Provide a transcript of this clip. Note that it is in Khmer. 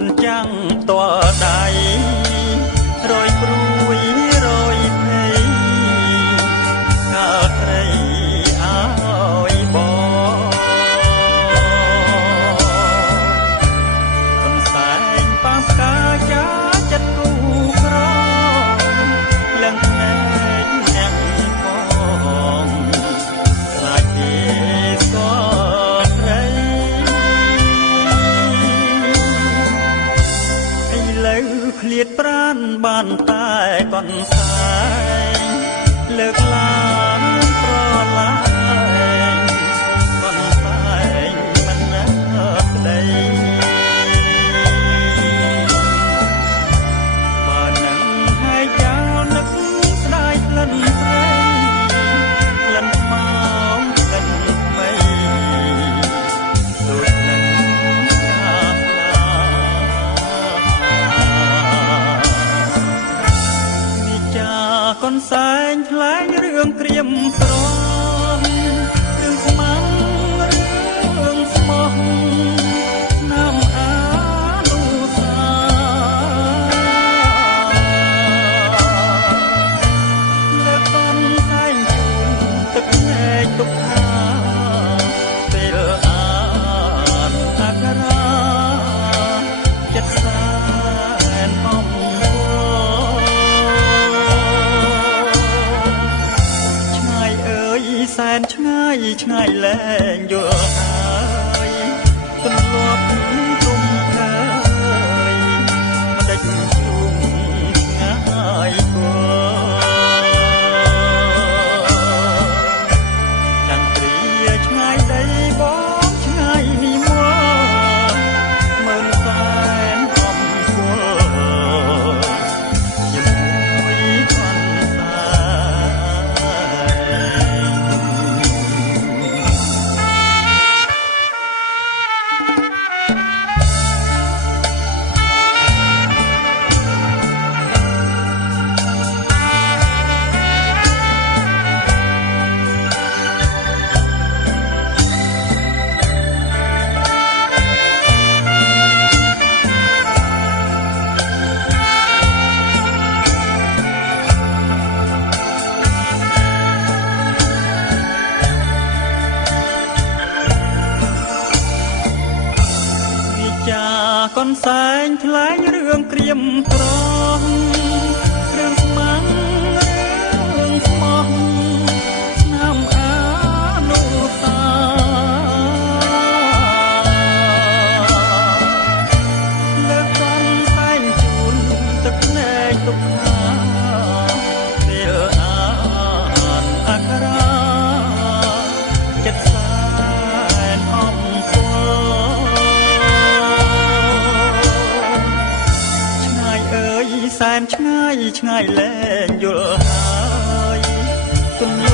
នចាំងតដៃរយព្រួយរយភ័យកាត្រីឲ្យបងសំសែងប៉ាផ្កាចាចិត្តគូក្រឡើងភ្នែកអ្នកផងខ្លាចទេស្គាល់ត្រីឥឡូវឃ្លាតប្រានបានតែកនសែងលើកឡើងប្រឡាយកនសែងមិនណាក្ដីបើនឹងហើយចោលនឹកស្ដាយក្លិនត្រីក្លិនខ្មៅក្លិនថ្មីដូចនឹងកាស្លានេះចាកនសែងថ្លែងរឿងក្រៀមក្រំរឿងស្មាំរឿងស្មោះណាំអានុសាលើកនសែងជូនទឹកភ្នែកទុកថាពេលអានអក្សរាចិត្តសែនអំពើឆ្ងាយអើយសែនឆ្ងាយឆ្ងាយលែងយល់ហើយទន្លាប់ទុំឃើយមិនដេចជួងឆ្ងាយគួចាំព្រាឆ្ងាយដីបងឆ្ងាយនេះមកមើលសែនអំគល់ជាមួយកនសែកនសែងថ្លែងរឿងក្រៀមក្រំរឿងស្មាំរឿងស្មោះឆ្នាំ អានុសាលើកកនសែងជូនទឹកភ្នែកទុកថាពេលអានអក្សរាចិត្តសែនអំពើសែនឆ្ងាយឆ្ងាយលែងយល់ហើយទន្លា